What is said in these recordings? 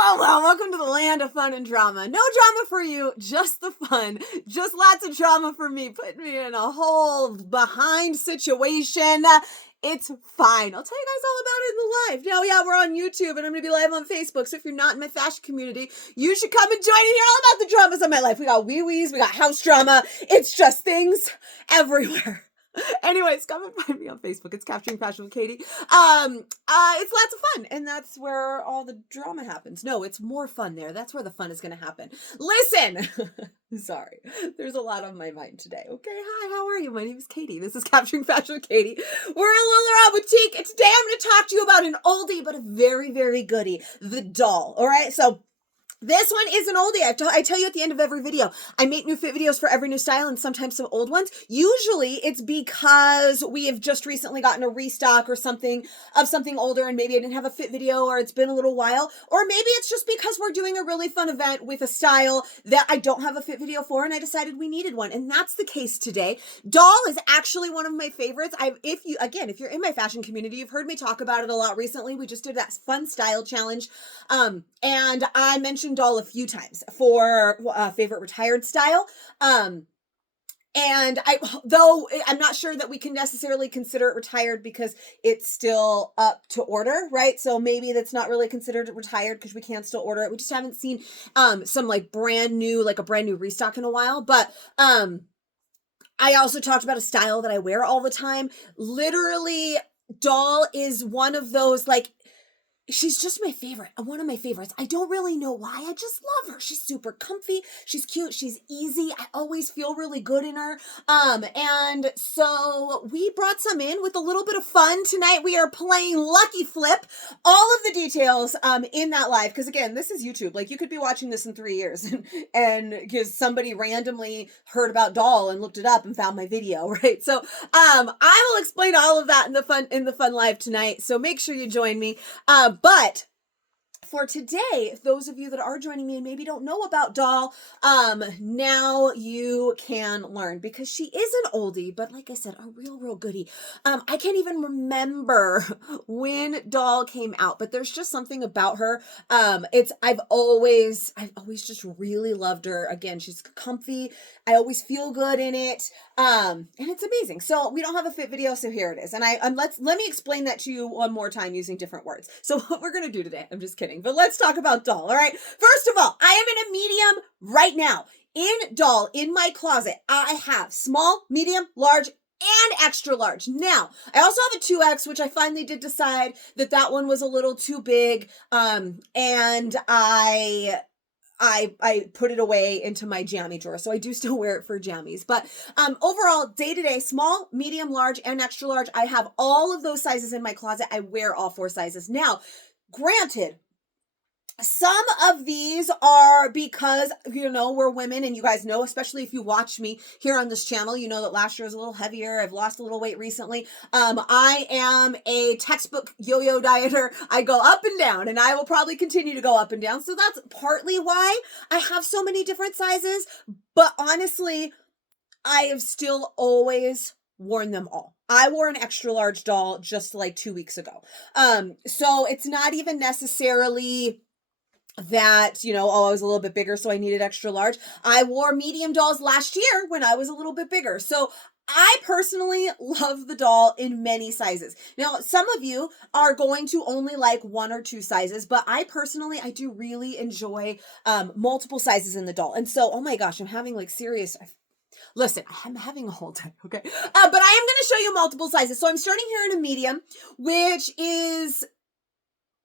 Well, welcome to the land of fun and drama. No drama for you, just the fun. Just lots of drama for me, putting me in a whole behind situation. It's fine. I'll tell you guys all about it in the live. Now, yeah, we're on YouTube and I'm going to be live on Facebook. So if you're not in my fashion community, you should come and join and hear all about the dramas of my life. We got wee-wees, we got house drama. It's just things everywhere. Anyways, come and find me on Facebook. It's Capturing Fashion with Katie. It's lots of fun, and that's where all the drama happens. No, it's more fun there. That's where the fun is going to happen. Listen, sorry, there's a lot on my mind today. Okay, hi, how are you? My name is Katie. This is Capturing Fashion with Katie. We're in Little Boutique, and today I'm going to talk to you about an oldie, but a very, very goodie, the Dahl. All right, so this one is an oldie. I tell you at the end of every video, I make new fit videos for every new style and sometimes some old ones. Usually it's because we have just recently gotten a restock or something of something older and maybe I didn't have a fit video or it's been a little while. Or maybe it's just because we're doing a really fun event with a style that I don't have a fit video for and I decided we needed one. And that's the case today. Dahl is actually one of my favorites. If you're in my fashion community, you've heard me talk about it a lot recently. We just did that fun style challenge. And I mentioned Dahl a few times for favorite retired style. And though I'm not sure that we can necessarily consider it retired because it's still up to order, right? So maybe that's not really considered retired because we can still order it. We just haven't seen some like a brand new restock in a while. But I also talked about a style that I wear all the time. Literally, Dahl is one of those she's just my favorite, one of my favorites. I don't really know why. I just love her. She's super comfy. She's cute. She's easy. I always feel really good in her. And so we brought some in with a little bit of fun tonight. We are playing Lucky Flip. All of the details in that live, because again, this is YouTube. Like you could be watching this in 3 years and because somebody randomly heard about Dahl and looked it up and found my video, right? So I will explain all of that in the fun live tonight. So make sure you join me. But for today, those of you that are joining me and maybe don't know about Dahl, now you can learn because she is an oldie, but like I said, a real goodie. I can't even remember when Dahl came out, but there's just something about her. I've always just really loved her. Again, she's comfy. I always feel good in it. And it's amazing. So we don't have a fit video, so here it is. And let me explain that to you one more time using different words. So what we're going to do today, I'm just kidding, but let's talk about Dahl. All right. First of all, I am in a medium right now. In Dahl, in my closet, I have small, medium, large, and extra large. Now, I also have a 2X, which I finally did decide that one was a little too big. And I put it away into my jammy drawer. So I do still wear it for jammies. But overall, day to day, small, medium, large, and extra large. I have all of those sizes in my closet. I wear all 4 sizes. Now, granted, some of these are because, we're women and you guys know, especially if you watch me here on this channel, you know that last year was a little heavier. I've lost a little weight recently. I am a textbook yo-yo dieter. I go up and down and I will probably continue to go up and down. So that's partly why I have so many different sizes. But honestly, I have still always worn them all. I wore an extra large Dahl just like 2 weeks ago. So it's not even necessarily that, I was a little bit bigger, so I needed extra large. I wore medium Dahls last year when I was a little bit bigger. So I personally love the Dahl in many sizes. Now, some of you are going to only like 1 or 2 sizes, but I do really enjoy multiple sizes in the Dahl. And so, oh my gosh, I'm having listen, I'm having a whole day, okay? But I am going to show you multiple sizes. So I'm starting here in a medium, which is,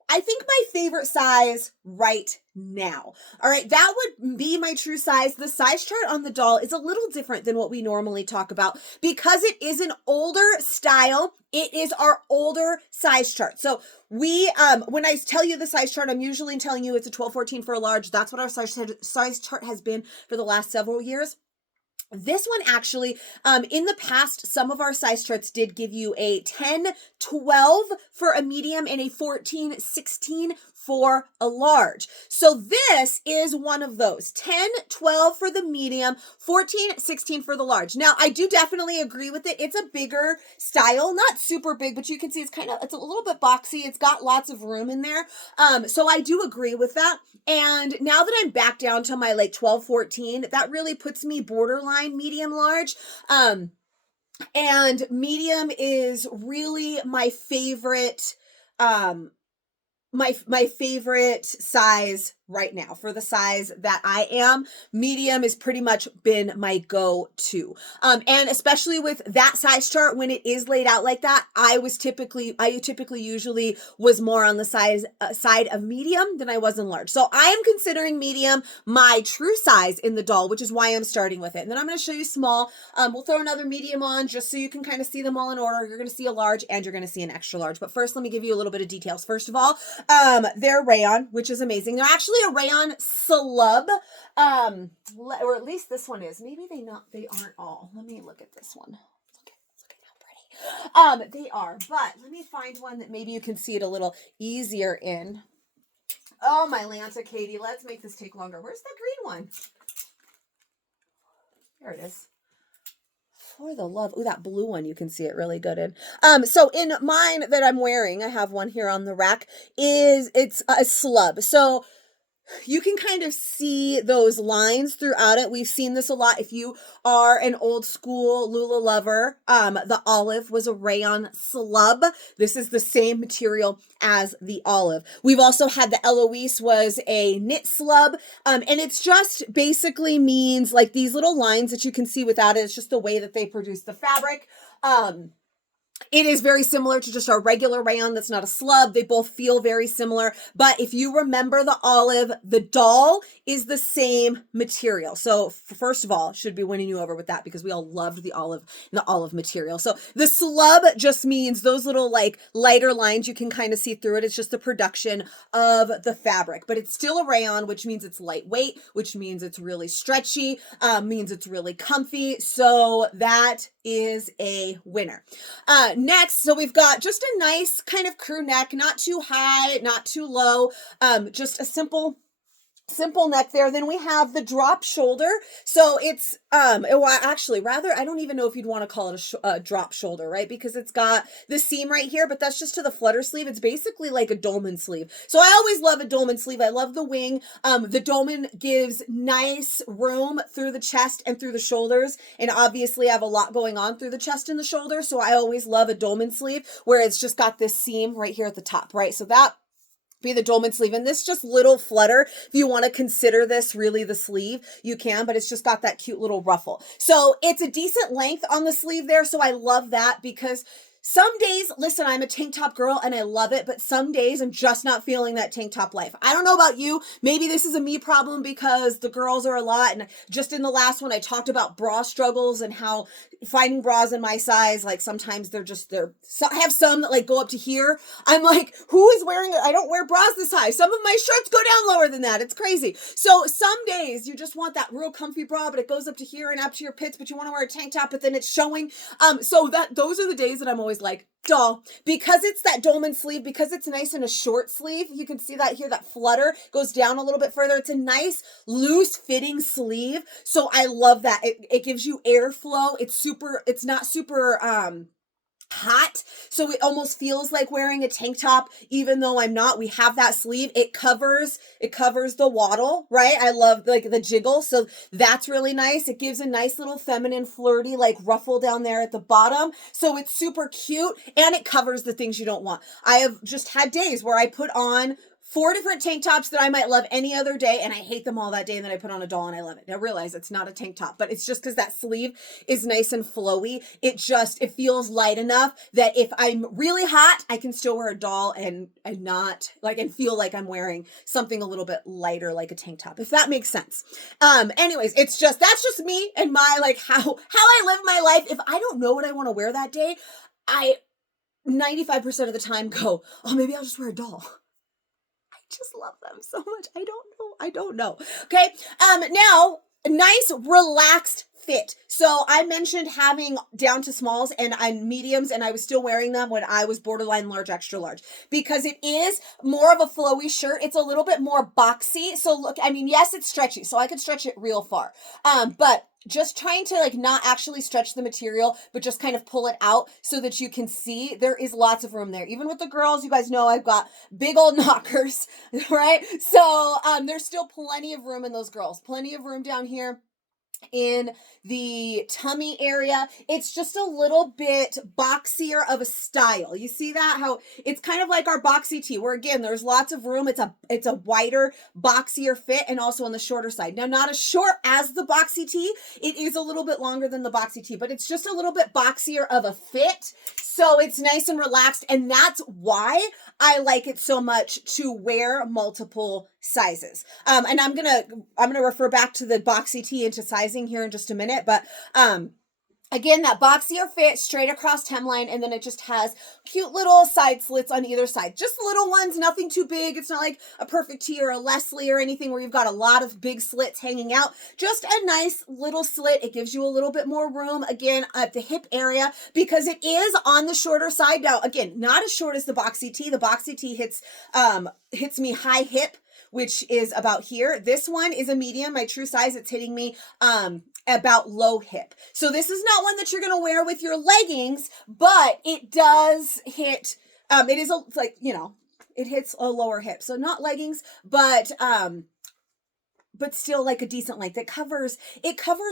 I think, my favorite size right now. All right, that would be my true size. The size chart on the Dahl is a little different than what we normally talk about because it is an older style. It is our older size chart. So we, when I tell you the size chart, I'm usually telling you it's a 12-14 for a large. That's what our size chart has been for the last several years. This one actually, in the past, some of our size charts did give you a 10-12 for a medium and a 14-16 for a large. So this is one of those 10, 12 for the medium, 14, 16 for the large. Now I do definitely agree with it. It's a bigger style, not super big, but you can see it's a little bit boxy. It's got lots of room in there. So I do agree with that. And now that I'm back down to my like 12, 14, that really puts me borderline medium large. And medium is really my favorite, my favorite size right now. For the size that I am, medium has pretty much been my go-to. And especially with that size chart, when it is laid out like that, I typically usually was more on the side of medium than I was in large. So I am considering medium my true size in the doll, which is why I'm starting with it. And then I'm going to show you small. We'll throw another medium on just so you can kind of see them all in order. You're going to see a large and you're going to see an extra large. But first, let me give you a little bit of details. First of all, they're rayon, which is amazing. They're actually a Rayon Slub, or at least this one is. Maybe they aren't all. Let me look at this one. Look at how pretty. They are, but let me find one that maybe you can see it a little easier in. Oh, my Lanta Katie, let's make this take longer. Where's the green one? There it is. For the love. Oh, that blue one, you can see it really good in. So in mine that I'm wearing, I have one here on the rack, it's a slub. So you can kind of see those lines throughout it. We've seen this a lot. If you are an old school Lula lover, the olive was a Rayon Slub. This is the same material as the olive. We've also had the Eloise was a knit slub. And it's just basically means like these little lines that you can see without it. It's just the way that they produce the fabric. It is very similar to just our regular rayon that's not a slub. They both feel very similar. But if you remember the olive, the Dahl is the same material. So first of all, should be winning you over with that because we all loved the olive material. So the slub just means those little like lighter lines you can kind of see through it. It's just the production of the fabric. But it's still a rayon, which means it's lightweight, which means it's really stretchy, means it's really comfy. So that is a winner. Next, so we've got just a nice kind of crew neck, not too high, not too low, just a simple neck there. Then we have the drop shoulder. So it's, well, actually rather, I don't even know if you'd want to call it a drop shoulder, right? Because it's got the seam right here, but that's just to the flutter sleeve. It's basically like a dolman sleeve. So I always love a dolman sleeve. I love the wing. The dolman gives nice room through the chest and through the shoulders. And obviously I have a lot going on through the chest and the shoulder. So I always love a dolman sleeve where it's just got this seam right here at the top, right? So that be the dolman sleeve. And this just little flutter, if you want to consider this really the sleeve, you can, but it's just got that cute little ruffle. So it's a decent length on the sleeve there. So I love that because some days, listen, I'm a tank top girl and I love it, but some days I'm just not feeling that tank top life. I don't know about you. Maybe this is a me problem because the girls are a lot. And just in the last one, I talked about bra struggles and how finding bras in my size, like sometimes I have some that like go up to here. I'm like, who is wearing it? I don't wear bras this high. Some of my shirts go down lower than that. It's crazy. So some days you just want that real comfy bra, but it goes up to here and up to your pits, but you want to wear a tank top, but then it's showing. So those are the days that I'm always like, doll, because it's that dolman sleeve, because it's nice in a short sleeve. You can see that here, that flutter goes down a little bit further. It's a nice loose fitting sleeve. So I love that. It gives you airflow. It's not super, hot. So it almost feels like wearing a tank top, even though I'm not. We have that sleeve. It covers the waddle, right? I love like the jiggle. So that's really nice. It gives a nice little feminine flirty, like ruffle down there at the bottom. So it's super cute and it covers the things you don't want. I have just had days where I put on 4 different tank tops that I might love any other day, and I hate them all that day, and then I put on a doll and I love it. Now realize it's not a tank top, but it's just because that sleeve is nice and flowy. It feels light enough that if I'm really hot, I can still wear a doll and not like, and feel like I'm wearing something a little bit lighter like a tank top, if that makes sense. Anyways, that's just me and my, like how I live my life. If I don't know what I want to wear that day, I 95% of the time go, oh, maybe I'll just wear a doll. Just love them so much. I don't know. Okay. Now, nice relaxed fit. So I mentioned having down to smalls and mediums, and I was still wearing them when I was borderline large, extra large, because it is more of a flowy shirt. It's a little bit more boxy. So look, I mean, yes, it's stretchy, so I could stretch it real far. But just trying to like not actually stretch the material, but just kind of pull it out so that you can see there is lots of room there. Even with the girls, you guys know I've got big old knockers, right? So there's still plenty of room in those girls, plenty of room down here in the tummy area. It's just a little bit boxier of a style. You see that? How it's kind of like our boxy tee, where again, there's lots of room. It's a wider, boxier fit, and also on the shorter side. Now, not as short as the boxy tee. It is a little bit longer than the boxy tee, but it's just a little bit boxier of a fit. So it's nice and relaxed, and that's why I like it so much to wear multiple sizes. And I'm gonna refer back to the boxy tee into sizing here in just a minute, but again, that boxier fit, straight across hemline, and then it just has cute little side slits on either side. Just little ones, nothing too big. It's not like a perfect tee or a Leslie or anything where you've got a lot of big slits hanging out. Just a nice little slit. It gives you a little bit more room, again, at the hip area, because it is on the shorter side. Now, again, not as short as the boxy tee. The boxy tee hits me high hip, which is about here. This one is a medium, my true size. It's hitting me about low hip. So this is not one that you're going to wear with your leggings, but it does hit, it is like, you know, it hits a lower hip. So not leggings, but still like a decent length. It covers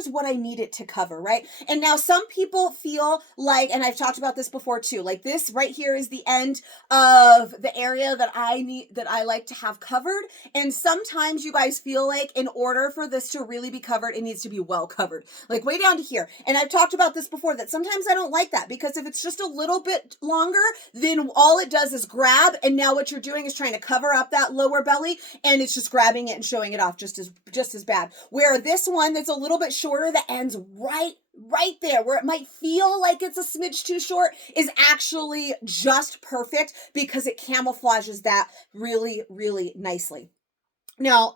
what I need it to cover, right? And now some people feel like, and I've talked about this before too, like this right here is the end of the area that I like to have covered. And sometimes you guys feel like in order for this to really be covered, it needs to be well covered, like way down to here. And I've talked about this before, that sometimes I don't like that, because if it's just a little bit longer, then all it does is grab. And now what you're doing is trying to cover up that lower belly, and it's just grabbing it and showing it off just as bad. Where this one that's a little bit shorter, that ends right there, where it might feel like it's a smidge too short, is actually just perfect, because it camouflages that really, really nicely. Now,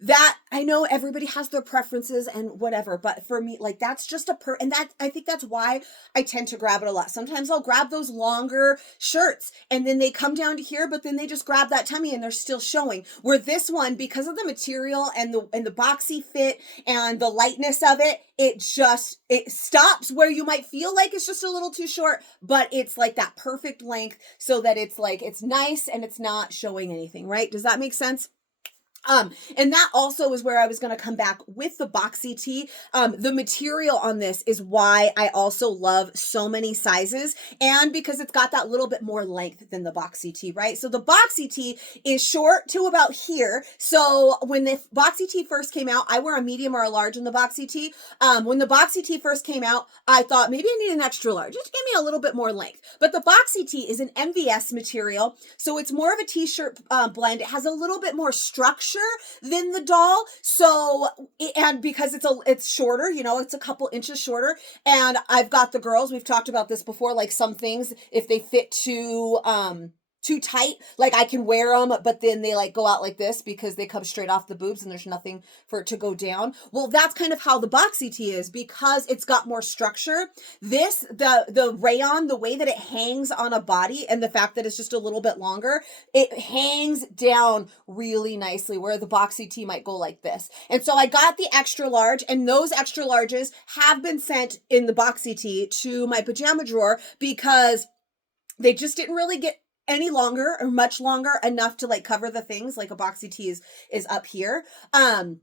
that, I know everybody has their preferences and whatever, but for me, like, that's just and that, I think that's why I tend to grab it a lot. Sometimes I'll grab those longer shirts and then they come down to here, but then they just grab that tummy and they're still showing. Where this one, because of the material and the boxy fit and the lightness of it, it stops where you might feel like it's just a little too short, but it's like that perfect length, so that it's like, it's nice and it's not showing anything, right? Does that make sense? And that also is where I was going to come back with the boxy tee. The material on this is why I also love so many sizes, and because it's got that little bit more length than the boxy tee, right? So the boxy tee is short to about here. So when the boxy tee first came out, I wear a medium or a large in the boxy tee. When the boxy tee first came out, I thought maybe I need an extra large. Just give me a little bit more length. But the boxy tee is an MVS material, so it's more of a t-shirt blend. It has a little bit more structure than the Dahl. So, and because it's shorter, you know, it's a couple inches shorter. And I've got the girls, we've talked about this before, like some things, if they fit too tight, like I can wear them, but then they like go out like this because they come straight off the boobs and there's nothing for it to go down. Well, that's kind of how the boxy tee is, because it's got more structure. The rayon, the way that it hangs on a body, and the fact that it's just a little bit longer, it hangs down really nicely, where the boxy tee might go like this. And so I got the extra large, and those extra larges have been sent in the boxy tee to my pajama drawer, because they just didn't really get any longer or much longer enough to like cover the things, like a boxy tee is up here. And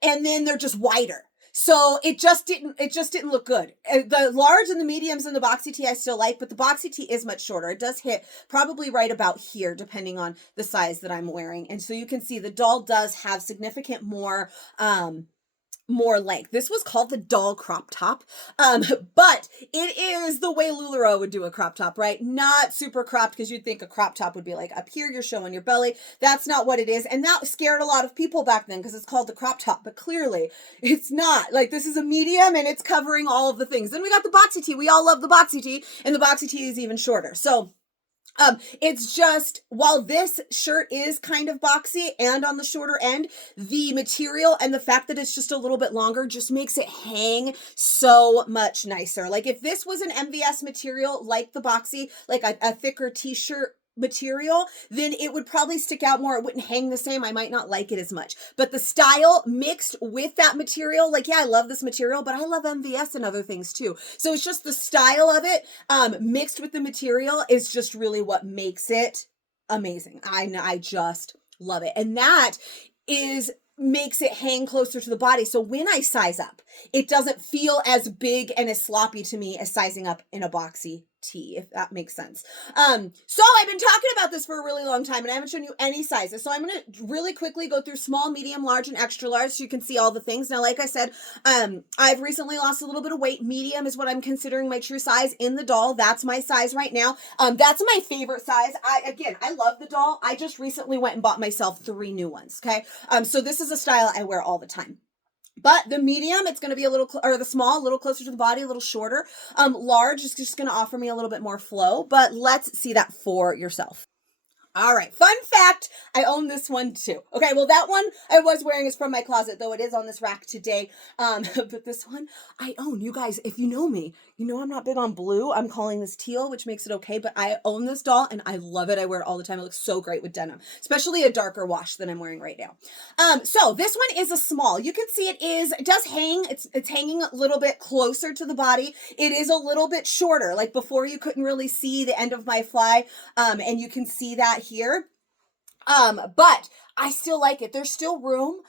then they're just wider. So it just didn't look good. The large and the mediums and the boxy tee I still like, but the boxy tee is much shorter. It does hit probably right about here, depending on the size that I'm wearing. And so you can see the Dahl does have significant more length. This was called the Dahl crop top, but it is the way LuLaRoe would do a crop top, right? Not super cropped, because you'd think a crop top would be like up here, you're showing your belly. That's not what it is, and that scared a lot of people back then, because it's called the crop top, but clearly it's not. Like, this is a medium and it's covering all of the things. Then we got the boxy tee. We all love the boxy tee, and the boxy tee is even shorter. So It's just, while this shirt is kind of boxy and on the shorter end, the material and the fact that it's just a little bit longer just makes it hang so much nicer. Like if this was an MVS material, like the boxy, like a thicker t-shirt material, then it would probably stick out more. It wouldn't hang the same. I might not like it as much. But the style mixed with that material, like, yeah, I love this material, but I love MVS and other things too. So it's just the style of it mixed with the material is just really what makes it amazing. I just love it. And that is makes it hang closer to the body. So when I size up, it doesn't feel as big and as sloppy to me as sizing up in a boxy tee, if that makes sense. So I've been talking about this for a really long time and I haven't shown you any sizes. So I'm going to really quickly go through small, medium, large, and extra large so you can see all the things. Now, like I said, I've recently lost a little bit of weight. Medium is what I'm considering my true size in the Dahl. That's my size right now. That's my favorite size. I love the Dahl. I just recently went and bought myself 3 new ones. Okay. So this is a style I wear all the time. But the medium, it's going to be a little, or the small, a little closer to the body, a little shorter. Large is just going to offer me a little bit more flow, but let's see that for yourself. All right, fun fact, I own this one too. Okay, well that one I was wearing is from my closet, though it is on this rack today. But this one I own. You guys, if you know me, you know I'm not big on blue. I'm calling this teal, which makes it okay, but I own this Dahl and I love it. I wear it all the time. It looks so great with denim, especially a darker wash than I'm wearing right now. So this one is a small. You can see it does hang. It's hanging a little bit closer to the body. It is a little bit shorter. Like before you couldn't really see the end of my fly, and you can see that here. But I still like it. There's still room.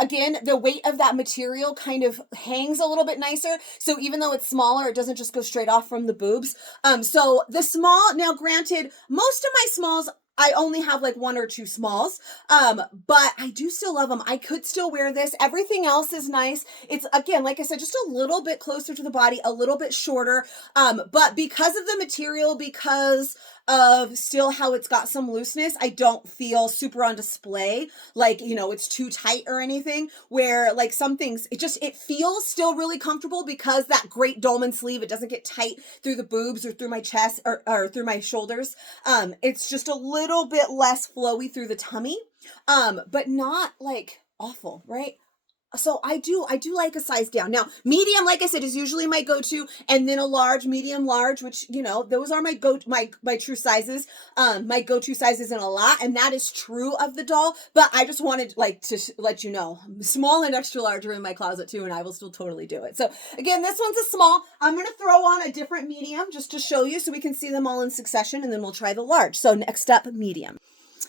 Again, the weight of that material kind of hangs a little bit nicer. So even though it's smaller, it doesn't just go straight off from the boobs. So the small, now granted, most of my smalls, I only have like 1 or 2 smalls, but I do still love them. I could still wear this. Everything else is nice. It's, again, like I said, just a little bit closer to the body, a little bit shorter. But because of the material, because of still how it's got some looseness, I don't feel super on display, like, you know, it's too tight or anything, where like some things, it feels still really comfortable because that great dolman sleeve, it doesn't get tight through the boobs or through my chest or through my shoulders. It's just a little bit less flowy through the tummy, but not like awful, right? So I do like a size down. Now, medium, like I said, is usually my go-to, and then a large, medium, large, which, you know, those are my true sizes, my go-to sizes in a lot, and that is true of the Dahl, but I just wanted like to let you know, small and extra large are in my closet too, and I will still totally do it. So again, this one's a small. I'm going to throw on a different medium just to show you so we can see them all in succession, and then we'll try the large. So next up, medium.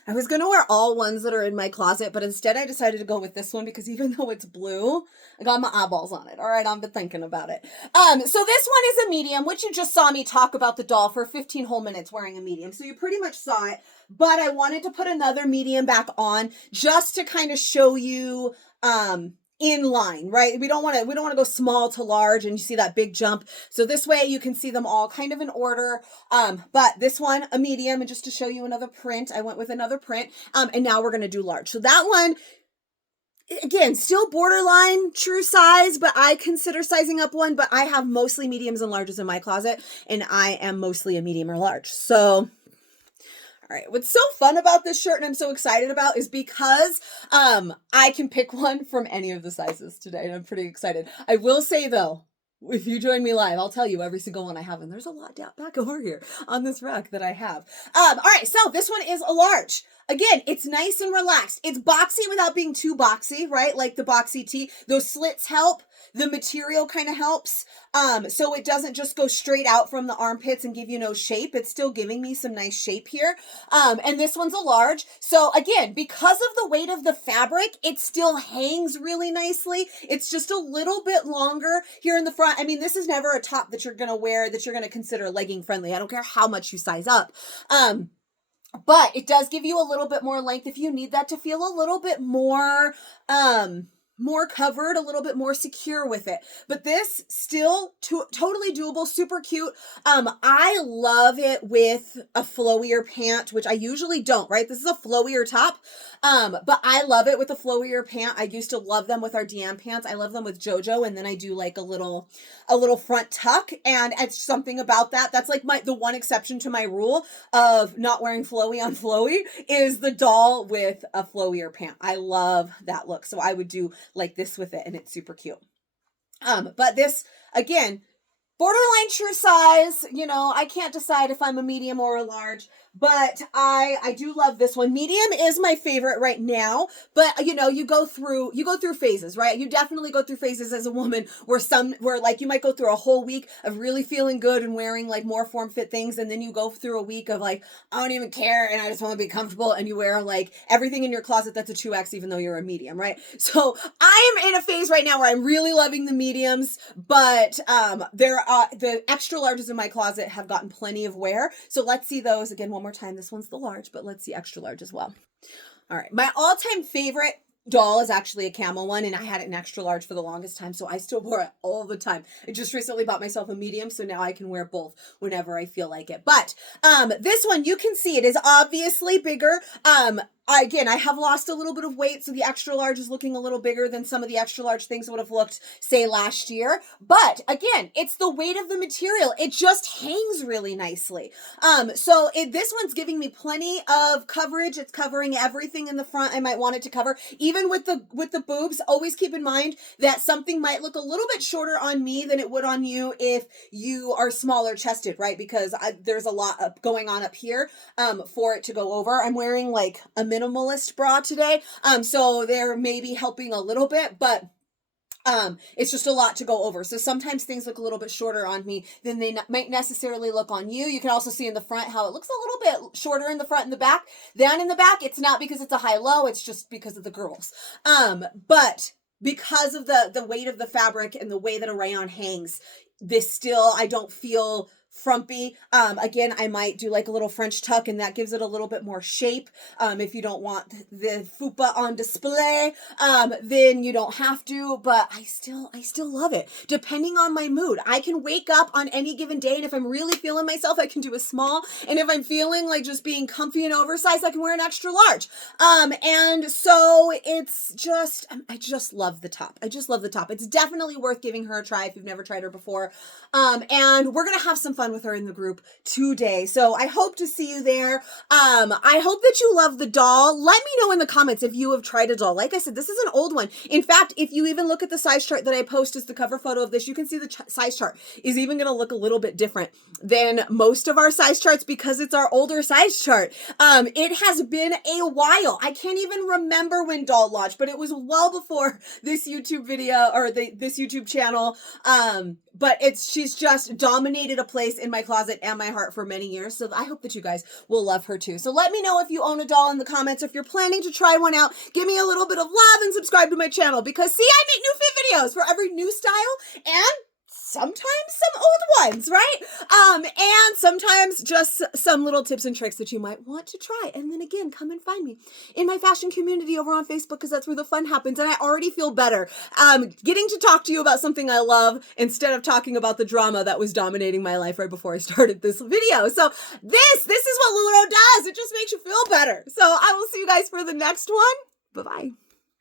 I was going to wear all ones that are in my closet, but instead I decided to go with this one because even though it's blue, I got my eyeballs on it. All right, I've been thinking about it. So this one is a medium, which you just saw me talk about the Dahl for 15 whole minutes wearing a medium. So you pretty much saw it, but I wanted to put another medium back on just to kind of show you, in line, right? We don't want to go small to large and you see that big jump. So this way you can see them all kind of in order. But this one, a medium, and just to show you another print, I went with another print. And now we're going to do large. So that one, again, still borderline true size, but I consider sizing up one, but I have mostly mediums and larges in my closet, and I am mostly a medium or large. So all right, what's so fun about this shirt and I'm so excited about is because I can pick one from any of the sizes today, and I'm pretty excited. I will say though, if you join me live, I'll tell you every single one I have, and there's a lot down back over here on this rack that I have. All right, so this one is a large. Again, it's nice and relaxed. It's boxy without being too boxy, right? Like the boxy tee. Those slits help. The material kind of helps. So it doesn't just go straight out from the armpits and give you no shape. It's still giving me some nice shape here. And this one's a large. So again, because of the weight of the fabric, it still hangs really nicely. It's just a little bit longer here in the front. I mean, this is never a top that you're going to wear that you're going to consider legging friendly. I don't care how much you size up. But it does give you a little bit more length if you need that to feel a little bit more, more covered, a little bit more secure with it. But this still totally doable, super cute. I love it with a flowier pant, which I usually don't, right? This is a flowier top. But I love it with a flowier pant. I used to love them with our DM pants. I love them with JoJo, and then I do like a little front tuck, and it's something about that. That's like the one exception to my rule of not wearing flowy on flowy is the Dahl with a flowier pant. I love that look. So I would do like this with it, and it's super cute. But this, again, borderline true size. I can't decide if I'm a medium or a large, but I do love this one. Medium is my favorite right now, but you go through phases, right? You definitely go through phases as a woman where like you might go through a whole week of really feeling good and wearing like more form fit things, and then you go through a week of like, I don't even care and I just want to be comfortable, and you wear like everything in your closet that's a 2X even though you're a medium, right? So I'm in a phase right now where I'm really loving the mediums, but the extra larges in my closet have gotten plenty of wear. So let's see those again one more time. This one's the large, but let's see extra large as well. All right. My all-time favorite Dahl is actually a camel one, and I had it in extra large for the longest time, so I still wore it all the time. I just recently bought myself a medium, so now I can wear both whenever I feel like it. But this one, you can see it is obviously bigger. Again, I have lost a little bit of weight, so the extra large is looking a little bigger than some of the extra large things would have looked, say, last year. But again, it's the weight of the material. It just hangs really nicely. So this one's giving me plenty of coverage. It's covering everything in the front I might want it to cover. Even with the boobs, always keep in mind that something might look a little bit shorter on me than it would on you if you are smaller chested, right? Because there's a lot going on up here for it to go over. I'm wearing like a minimalist bra today, so they're maybe helping a little bit, but it's just a lot to go over. So sometimes things look a little bit shorter on me than they might necessarily look on you. You can also see in the front how it looks a little bit shorter in the front and the back than in the back. It's not because it's a high-low, it's just because of the girls. But because of the weight of the fabric and the way that a rayon hangs, this still, I don't feel frumpy. Again, I might do like a little French tuck, and that gives it a little bit more shape. If you don't want the fupa on display, then you don't have to, but I still love it. Depending on my mood, I can wake up on any given day, and if I'm really feeling myself, I can do a small, and if I'm feeling like just being comfy and oversized, I can wear an extra large. And so it's just, I just love the top. I just love the top. It's definitely worth giving her a try if you've never tried her before. And we're going to have some fun with her in the group today. So I hope to see you there. I hope that you love the Dahl. Let me know in the comments if you have tried a Dahl. Like I said, this is an old one. In fact, if you even look at the size chart that I post as the cover photo of this, you can see the size chart is even going to look a little bit different than most of our size charts because it's our older size chart. It has been a while. I can't even remember when Dahl launched, but it was well before this YouTube video or this YouTube channel. But she's just dominated a place in my closet and my heart for many years. So I hope that you guys will love her too. So let me know if you own a Dahl in the comments. If you're planning to try one out, give me a little bit of love and subscribe to my channel because see, I make new fit videos for every new style and sometimes some old ones, right? And sometimes just some little tips and tricks that you might want to try. And then again, come and find me in my fashion community over on Facebook because that's where the fun happens. And I already feel better getting to talk to you about something I love instead of talking about the drama that was dominating my life right before I started this video. So this is what LuLaRoe does. It just makes you feel better. So I will see you guys for the next one. Bye-bye.